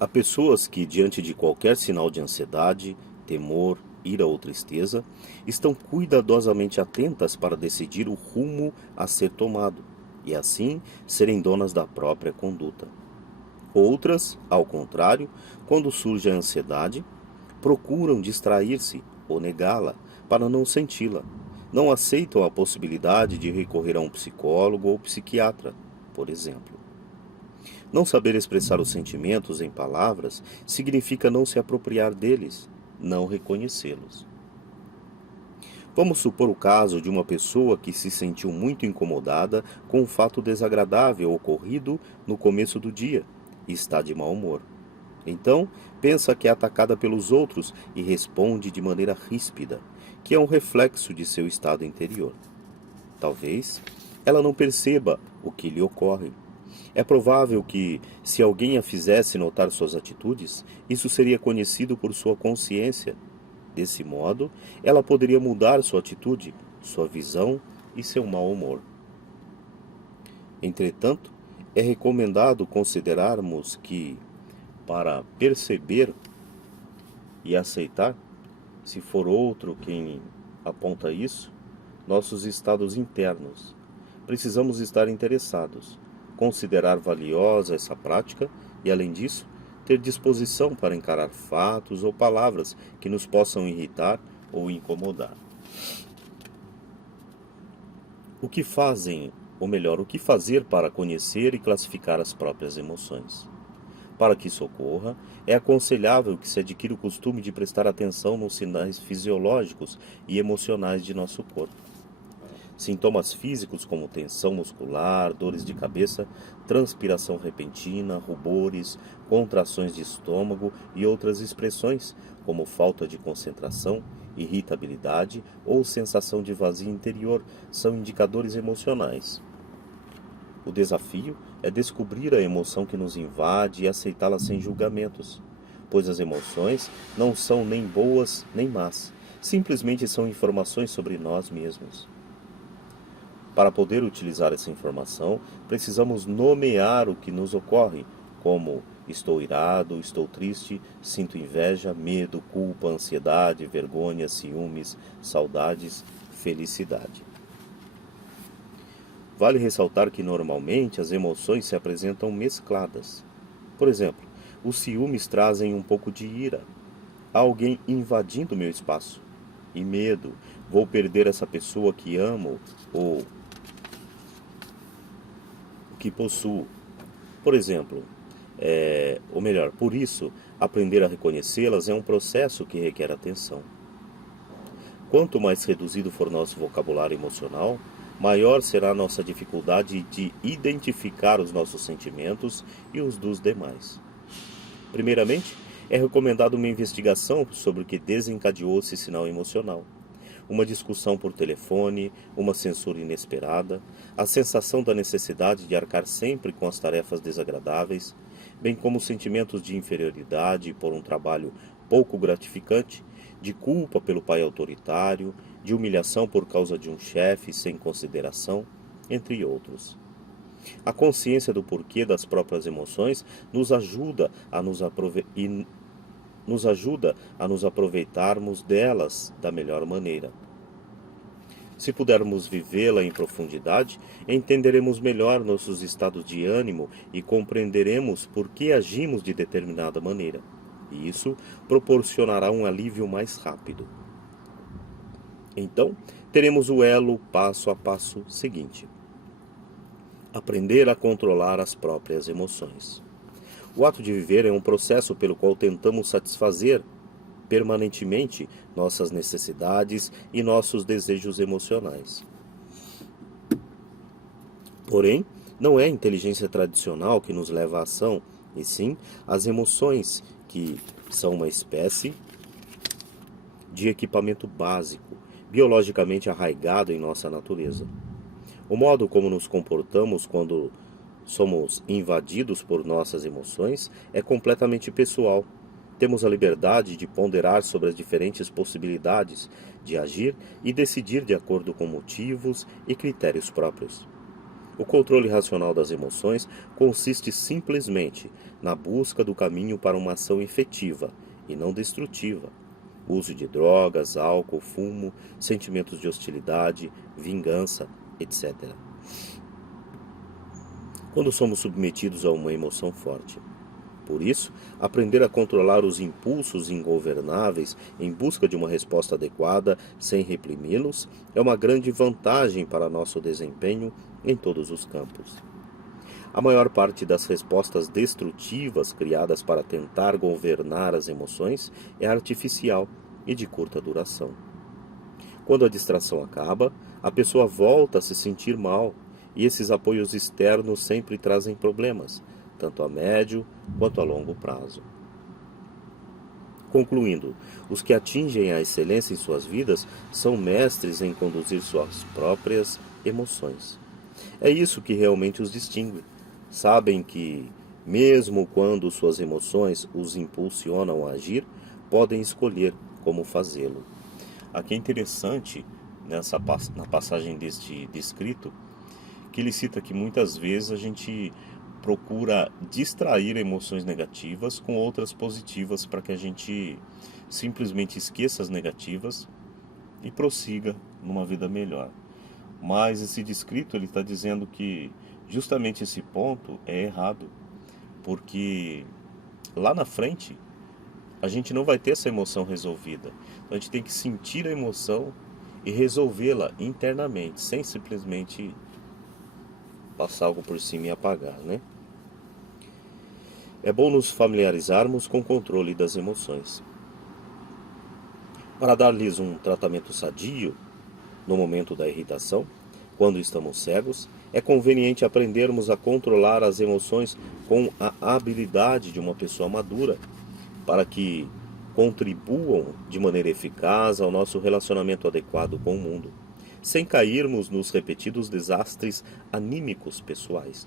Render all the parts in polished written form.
Há pessoas que, diante de qualquer sinal de ansiedade, temor, ira ou tristeza, estão cuidadosamente atentas para decidir o rumo a ser tomado e, assim, serem donas da própria conduta. Outras, ao contrário, quando surge a ansiedade, procuram distrair-se ou negá-la para não senti-la. Não aceitam a possibilidade de recorrer a um psicólogo ou psiquiatra, por exemplo. Não saber expressar os sentimentos em palavras significa não se apropriar deles, não reconhecê-los. Vamos supor o caso de uma pessoa que se sentiu muito incomodada com um fato desagradável ocorrido no começo do dia e está de mau humor. Então, pensa que é atacada pelos outros e responde de maneira ríspida, que é um reflexo de seu estado interior. Talvez ela não perceba o que lhe ocorre. É provável que, se alguém a fizesse notar suas atitudes, isso seria conhecido por sua consciência. Desse modo, ela poderia mudar sua atitude, sua visão e seu mau humor. Entretanto, é recomendado considerarmos que, para perceber e aceitar, se for outro quem aponta isso, nossos estados internos, precisamos estar interessados, considerar valiosa essa prática e, além disso, ter disposição para encarar fatos ou palavras que nos possam irritar ou incomodar. O que fazem, ou melhor, o que fazer para conhecer e classificar as próprias emoções? Para que isso ocorra, é aconselhável que se adquira o costume de prestar atenção nos sinais fisiológicos e emocionais de nosso corpo. Sintomas físicos como tensão muscular, dores de cabeça, transpiração repentina, rubores, contrações de estômago e outras expressões, como falta de concentração, irritabilidade ou sensação de vazio interior, são indicadores emocionais. O desafio é descobrir a emoção que nos invade e aceitá-la sem julgamentos, pois as emoções não são nem boas nem más, simplesmente são informações sobre nós mesmos. Para poder utilizar essa informação, precisamos nomear o que nos ocorre, como estou irado, estou triste, sinto inveja, medo, culpa, ansiedade, vergonha, ciúmes, saudades, felicidade. Vale ressaltar que normalmente as emoções se apresentam mescladas. Por exemplo, os ciúmes trazem um pouco de ira, há alguém invadindo meu espaço, e medo, vou perder essa pessoa que amo ou que possuo. Por exemplo, ou melhor, por isso, aprender a reconhecê-las é um processo que requer atenção. Quanto mais reduzido for nosso vocabulário emocional, maior será a nossa dificuldade de identificar os nossos sentimentos e os dos demais. Primeiramente, é recomendado uma investigação sobre o que desencadeou esse sinal emocional. Uma discussão por telefone, uma censura inesperada, a sensação da necessidade de arcar sempre com as tarefas desagradáveis, bem como sentimentos de inferioridade por um trabalho pouco gratificante, de culpa pelo pai autoritário, de humilhação por causa de um chefe sem consideração, entre outros. A consciência do porquê das próprias emoções nos ajuda a nos aproveitarmos delas da melhor maneira. Se pudermos vivê-la em profundidade, entenderemos melhor nossos estados de ânimo e compreenderemos por que agimos de determinada maneira. E isso proporcionará um alívio mais rápido. Então, teremos o elo passo a passo seguinte: aprender a controlar as próprias emoções. O ato de viver é um processo pelo qual tentamos satisfazer permanentemente nossas necessidades e nossos desejos emocionais. Porém, não é a inteligência tradicional que nos leva à ação, e sim as emoções, que são uma espécie de equipamento básico, biologicamente arraigado em nossa natureza. O modo como nos comportamos quando somos invadidos por nossas emoções é completamente pessoal. Temos a liberdade de ponderar sobre as diferentes possibilidades de agir e decidir de acordo com motivos e critérios próprios. O controle racional das emoções consiste simplesmente na busca do caminho para uma ação efetiva e não destrutiva. Uso de drogas, álcool, fumo, sentimentos de hostilidade, vingança, etc. Quando somos submetidos a uma emoção forte. Por isso, aprender a controlar os impulsos ingovernáveis em busca de uma resposta adequada, sem reprimi-los, é uma grande vantagem para nosso desempenho em todos os campos. A maior parte das respostas destrutivas criadas para tentar governar as emoções é artificial e de curta duração. Quando a distração acaba, a pessoa volta a se sentir mal, e esses apoios externos sempre trazem problemas, tanto a médio quanto a longo prazo. Concluindo, os que atingem a excelência em suas vidas são mestres em conduzir suas próprias emoções. É isso que realmente os distingue. Sabem que, mesmo quando suas emoções os impulsionam a agir, podem escolher como fazê-lo. Aqui é interessante, na passagem deste descrito, que ele cita que muitas vezes a gente procura distrair emoções negativas com outras positivas para que a gente simplesmente esqueça as negativas e prossiga numa vida melhor. Mas esse descrito ele está dizendo que justamente esse ponto é errado, porque lá na frente a gente não vai ter essa emoção resolvida. Então a gente tem que sentir a emoção e resolvê-la internamente, sem simplesmente passar algo por cima e apagar, né? É bom nos familiarizarmos com o controle das emoções. Para dar-lhes um tratamento sadio no momento da irritação, quando estamos cegos, é conveniente aprendermos a controlar as emoções com a habilidade de uma pessoa madura, para que contribuam de maneira eficaz ao nosso relacionamento adequado com o mundo, sem cairmos nos repetidos desastres anímicos pessoais.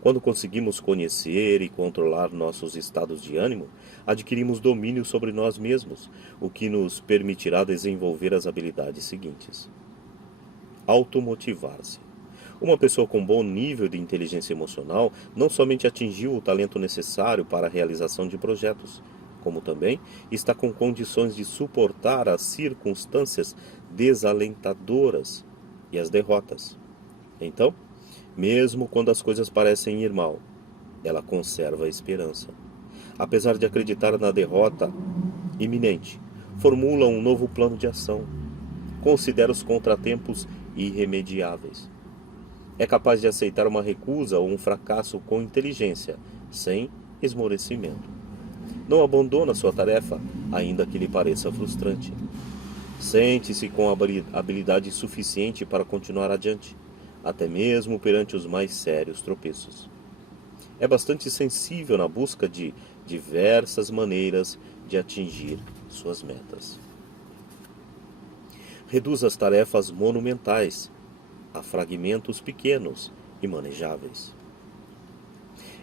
Quando conseguimos conhecer e controlar nossos estados de ânimo, adquirimos domínio sobre nós mesmos, o que nos permitirá desenvolver as habilidades seguintes. Automotivar-se. Uma pessoa com bom nível de inteligência emocional não somente atingiu o talento necessário para a realização de projetos, como também está com condições de suportar as circunstâncias desalentadoras e as derrotas. Então, mesmo quando as coisas parecem ir mal, ela conserva a esperança. Apesar de acreditar na derrota iminente, formula um novo plano de ação. Considera os contratempos irremediáveis. É capaz de aceitar uma recusa ou um fracasso com inteligência, sem esmorecimento. Não abandona sua tarefa, ainda que lhe pareça frustrante. Sente-se com habilidade suficiente para continuar adiante, até mesmo perante os mais sérios tropeços. É bastante sensível na busca de diversas maneiras de atingir suas metas. Reduz as tarefas monumentais a fragmentos pequenos e manejáveis.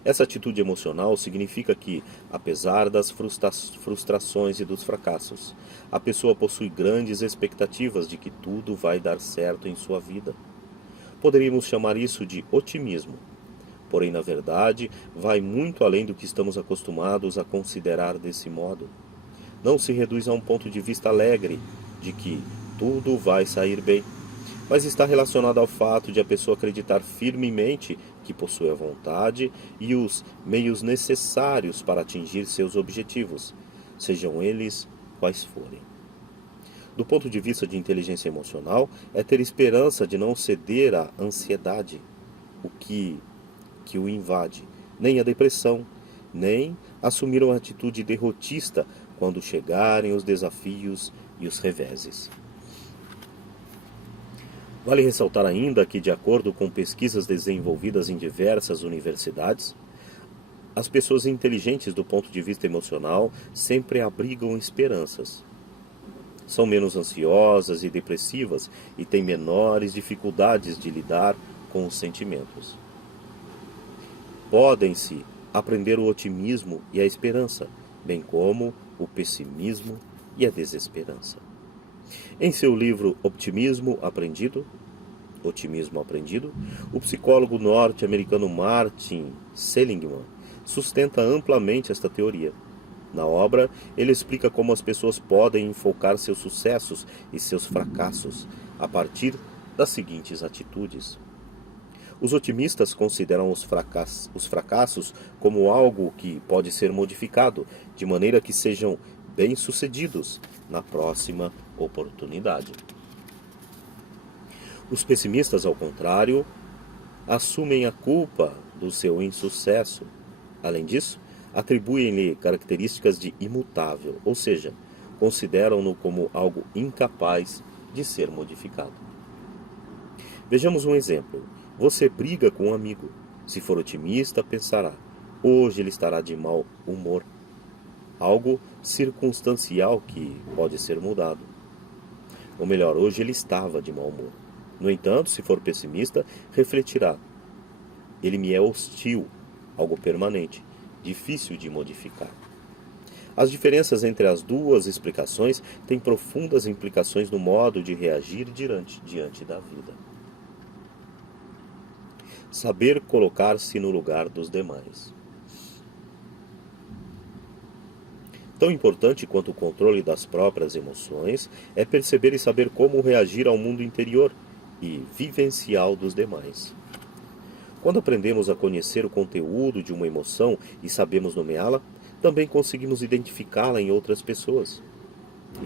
Essa atitude emocional significa que, apesar das frustrações e dos fracassos, a pessoa possui grandes expectativas de que tudo vai dar certo em sua vida. Poderíamos chamar isso de otimismo, porém, na verdade, vai muito além do que estamos acostumados a considerar desse modo. Não se reduz a um ponto de vista alegre de que tudo vai sair bem, mas está relacionado ao fato de a pessoa acreditar firmemente que possui a vontade e os meios necessários para atingir seus objetivos, sejam eles quais forem. Do ponto de vista de inteligência emocional, é ter esperança de não ceder à ansiedade, o que o invade, nem a depressão, nem assumir uma atitude derrotista quando chegarem os desafios e os reveses. Vale ressaltar ainda que, de acordo com pesquisas desenvolvidas em diversas universidades, as pessoas inteligentes do ponto de vista emocional sempre abrigam esperanças. São menos ansiosas e depressivas e têm menores dificuldades de lidar com os sentimentos. Podem-se aprender o otimismo e a esperança, bem como o pessimismo e a desesperança. Em seu livro Optimismo Aprendido, otimismo aprendido, o psicólogo norte-americano Martin Seligman sustenta amplamente esta teoria. Na obra, ele explica como as pessoas podem enfocar seus sucessos e seus fracassos a partir das seguintes atitudes. Os otimistas consideram os fracassos como algo que pode ser modificado, de maneira que sejam bem-sucedidos na próxima oportunidade. Os pessimistas, ao contrário, assumem a culpa do seu insucesso. Além disso, atribuem-lhe características de imutável, ou seja, consideram-no como algo incapaz de ser modificado. Vejamos um exemplo. Você briga com um amigo. Se for otimista, pensará: hoje ele estará de mau humor. Algo circunstancial que pode ser mudado. Ou melhor, hoje ele estava de mau humor. No entanto, se for pessimista, refletirá: ele me é hostil, algo permanente, difícil de modificar. As diferenças entre as duas explicações têm profundas implicações no modo de reagir diante da vida. Saber colocar-se no lugar dos demais. Tão importante quanto o controle das próprias emoções é perceber e saber como reagir ao mundo interior e vivencial dos demais. Quando aprendemos a conhecer o conteúdo de uma emoção e sabemos nomeá-la, também conseguimos identificá-la em outras pessoas.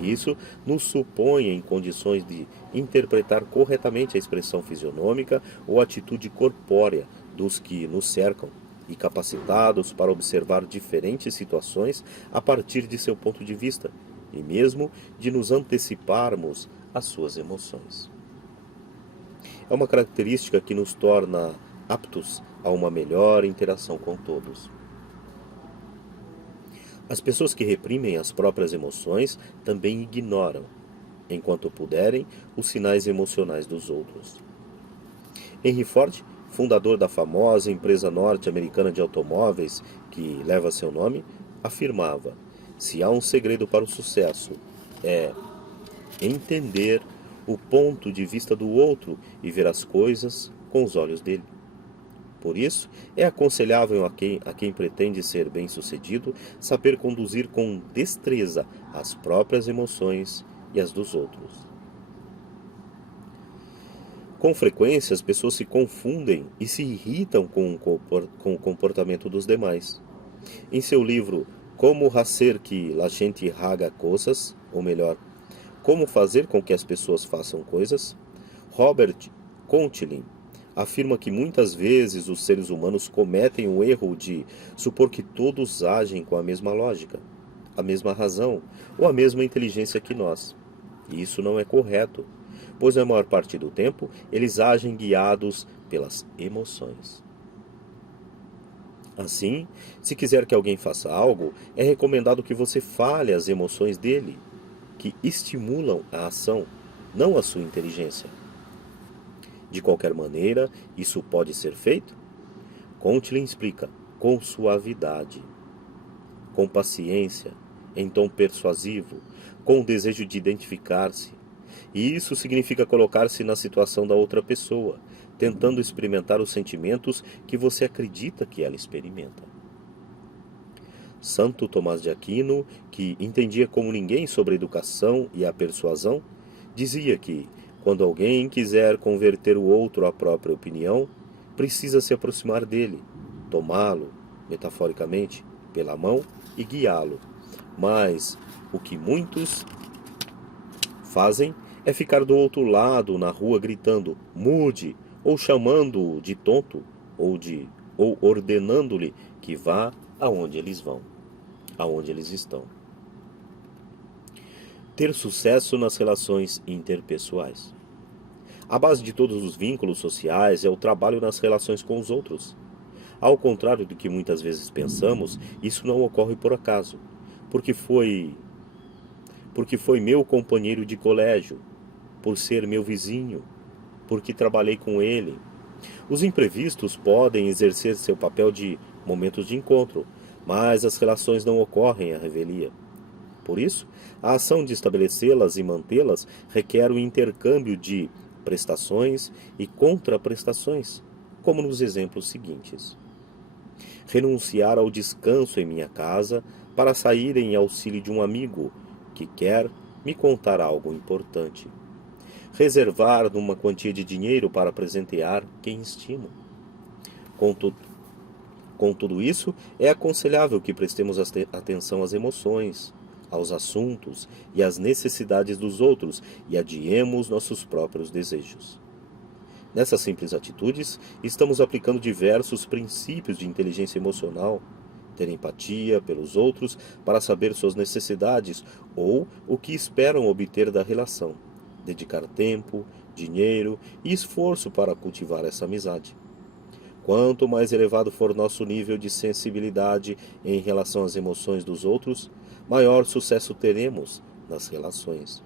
Isso nos supõe em condições de interpretar corretamente a expressão fisionômica ou atitude corpórea dos que nos cercam e capacitados para observar diferentes situações a partir de seu ponto de vista e mesmo de nos anteciparmos às suas emoções. É uma característica que nos torna aptos a uma melhor interação com todos. As pessoas que reprimem as próprias emoções também ignoram, enquanto puderem, os sinais emocionais dos outros. Henry Ford, fundador da famosa empresa norte-americana de automóveis que leva seu nome, afirmava: se há um segredo para o sucesso, é entender o ponto de vista do outro e ver as coisas com os olhos dele. Por isso, é aconselhável a quem pretende ser bem-sucedido saber conduzir com destreza as próprias emoções e as dos outros. Com frequência, as pessoas se confundem e se irritam com o comportamento dos demais. Em seu livro Como Hacer que la gente haga cosas, ou melhor, Como Fazer com que as pessoas façam coisas, Robert Contilin afirma que muitas vezes os seres humanos cometem o erro de supor que todos agem com a mesma lógica, a mesma razão ou a mesma inteligência que nós. E isso não é correto, pois na maior parte do tempo eles agem guiados pelas emoções. Assim, se quiser que alguém faça algo, é recomendado que você fale as emoções dele, que estimulam a ação, não a sua inteligência. De qualquer maneira, isso pode ser feito? Contlin explica: com suavidade, com paciência, em tom persuasivo, com o desejo de identificar-se. E isso significa colocar-se na situação da outra pessoa, tentando experimentar os sentimentos que você acredita que ela experimenta. Santo Tomás de Aquino, que entendia como ninguém sobre a educação e a persuasão, dizia que, quando alguém quiser converter o outro à própria opinião, precisa se aproximar dele, tomá-lo, metaforicamente, pela mão e guiá-lo. Mas o que muitos fazem é ficar do outro lado na rua gritando "mude", ou chamando-o de tonto, ou ordenando-lhe que vá aonde eles vão, aonde eles estão. Ter sucesso nas relações interpessoais. A base de todos os vínculos sociais é o trabalho nas relações com os outros. Ao contrário do que muitas vezes pensamos, isso não ocorre por acaso, porque foi meu companheiro de colégio, por ser meu vizinho, porque trabalhei com ele. Os imprevistos podem exercer seu papel de momentos de encontro, mas as relações não ocorrem à revelia. Por isso, a ação de estabelecê-las e mantê-las requer o intercâmbio de prestações e contraprestações, como nos exemplos seguintes: renunciar ao descanso em minha casa para sair em auxílio de um amigo que quer me contar algo importante. Reservar uma quantia de dinheiro para presentear quem estimo. Contudo, com tudo isso, é aconselhável que prestemos atenção às emoções, aos assuntos e às necessidades dos outros e adiemos nossos próprios desejos. Nessas simples atitudes, estamos aplicando diversos princípios de inteligência emocional, ter empatia pelos outros para saber suas necessidades ou o que esperam obter da relação, dedicar tempo, dinheiro e esforço para cultivar essa amizade. Quanto mais elevado for nosso nível de sensibilidade em relação às emoções dos outros, maior sucesso teremos nas relações.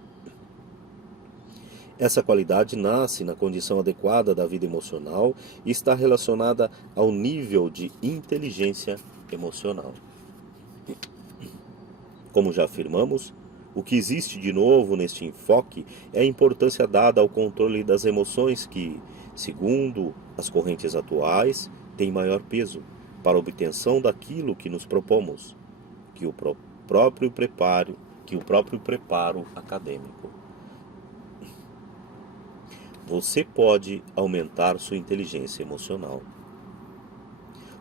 Essa qualidade nasce na condição adequada da vida emocional e está relacionada ao nível de inteligência emocional. Como já afirmamos, o que existe de novo neste enfoque é a importância dada ao controle das emoções que, segundo as correntes atuais, tem maior peso para a obtenção daquilo que nos propomos, que o próprio preparo acadêmico. Você pode aumentar sua inteligência emocional.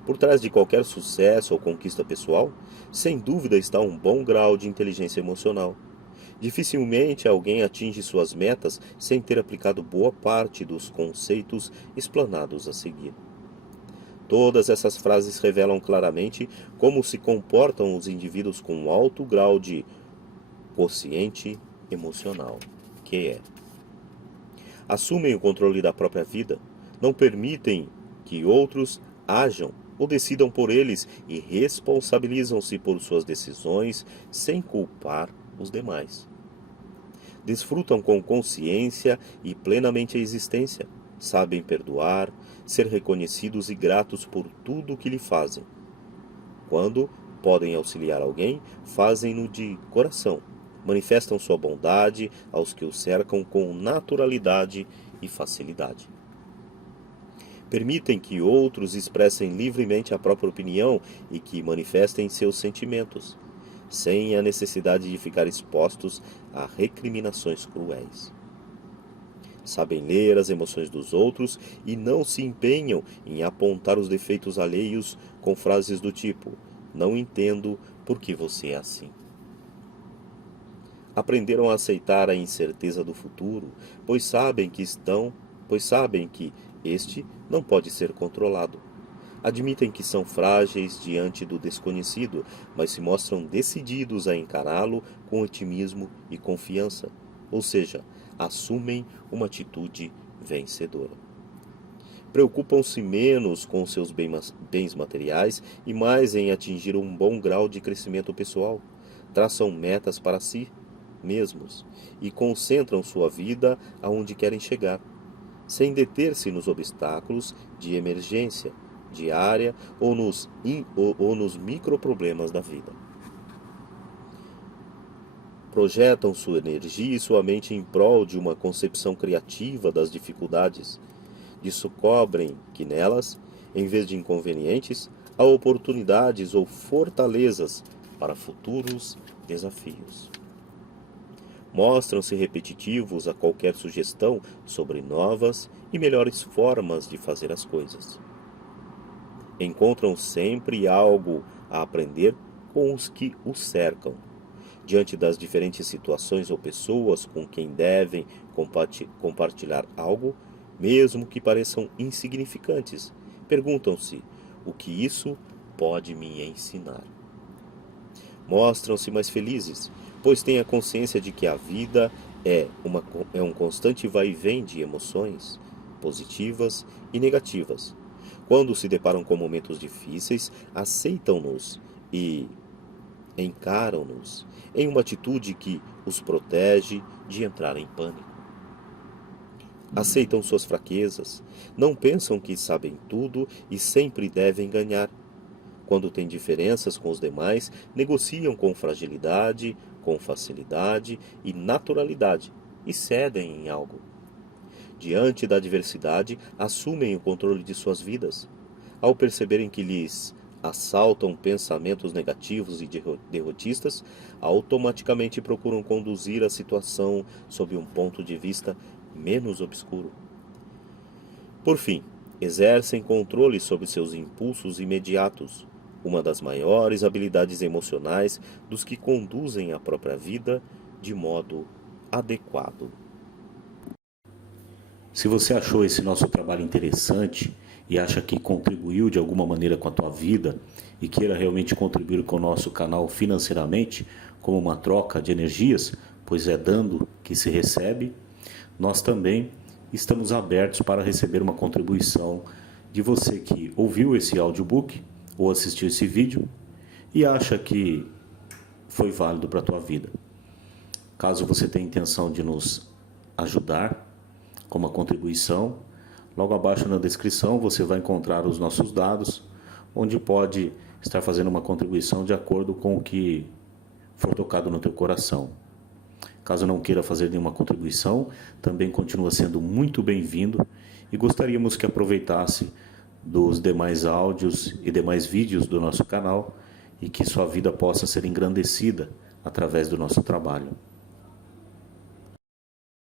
Por trás de qualquer sucesso ou conquista pessoal, sem dúvida está um bom grau de inteligência emocional. Dificilmente alguém atinge suas metas sem ter aplicado boa parte dos conceitos explanados a seguir. Todas essas frases revelam claramente como se comportam os indivíduos com um alto grau de quociente emocional, que é: assumem o controle da própria vida, não permitem que outros ajam ou decidam por eles e responsabilizam-se por suas decisões sem culpar os demais. Desfrutam com consciência e plenamente a existência, sabem perdoar, ser reconhecidos e gratos por tudo o que lhe fazem. Quando podem auxiliar alguém, fazem-no de coração. Manifestam sua bondade aos que o cercam com naturalidade e facilidade. Permitem que outros expressem livremente a própria opinião e que manifestem seus sentimentos, sem a necessidade de ficar expostos a recriminações cruéis. Sabem ler as emoções dos outros e não se empenham em apontar os defeitos alheios com frases do tipo: "Não entendo por que você é assim". Aprenderam a aceitar a incerteza do futuro, pois sabem que este não pode ser controlado. Admitem que são frágeis diante do desconhecido, mas se mostram decididos a encará-lo com otimismo e confiança, ou seja, assumem uma atitude vencedora. Preocupam-se menos com seus bens materiais e mais em atingir um bom grau de crescimento pessoal. Traçam metas para si mesmos e concentram sua vida aonde querem chegar, sem deter-se nos obstáculos de emergência diária ou nos microproblemas da vida. Projetam sua energia e sua mente em prol de uma concepção criativa das dificuldades. Descobrem que nelas, em vez de inconvenientes, há oportunidades ou fortalezas para futuros desafios. Mostram-se repetitivos a qualquer sugestão sobre novas e melhores formas de fazer as coisas. Encontram sempre algo a aprender com os que os cercam. Diante das diferentes situações ou pessoas com quem devem compartilhar algo, mesmo que pareçam insignificantes, perguntam-se: o que isso pode me ensinar? Mostram-se mais felizes, pois têm a consciência de que a vida é um constante vai e vem de emoções, positivas e negativas. Quando se deparam com momentos difíceis, aceitam-nos e encaram-nos em uma atitude que os protege de entrar em pânico. Aceitam suas fraquezas, não pensam que sabem tudo e sempre devem ganhar. Quando têm diferenças com os demais, negociam com fragilidade, com facilidade e naturalidade e cedem em algo. diante da adversidade, assumem o controle de suas vidas. Ao perceberem que lhes assaltam pensamentos negativos e derrotistas, automaticamente procuram conduzir a situação sob um ponto de vista menos obscuro. Por fim, exercem controle sobre seus impulsos imediatos, uma das maiores habilidades emocionais dos que conduzem a própria vida de modo adequado. Se você achou esse nosso trabalho interessante e acha que contribuiu de alguma maneira com a tua vida e queira realmente contribuir com o nosso canal financeiramente, como uma troca de energias, pois é dando que se recebe, nós também estamos abertos para receber uma contribuição de você que ouviu esse audiobook ou assistiu esse vídeo e acha que foi válido para a tua vida. Caso você tenha intenção de nos ajudar com uma contribuição, logo abaixo na descrição você vai encontrar os nossos dados, onde pode estar fazendo uma contribuição de acordo com o que for tocado no teu coração. Caso não queira fazer nenhuma contribuição, também continua sendo muito bem-vindo e gostaríamos que aproveitasse dos demais áudios e demais vídeos do nosso canal e que sua vida possa ser engrandecida através do nosso trabalho.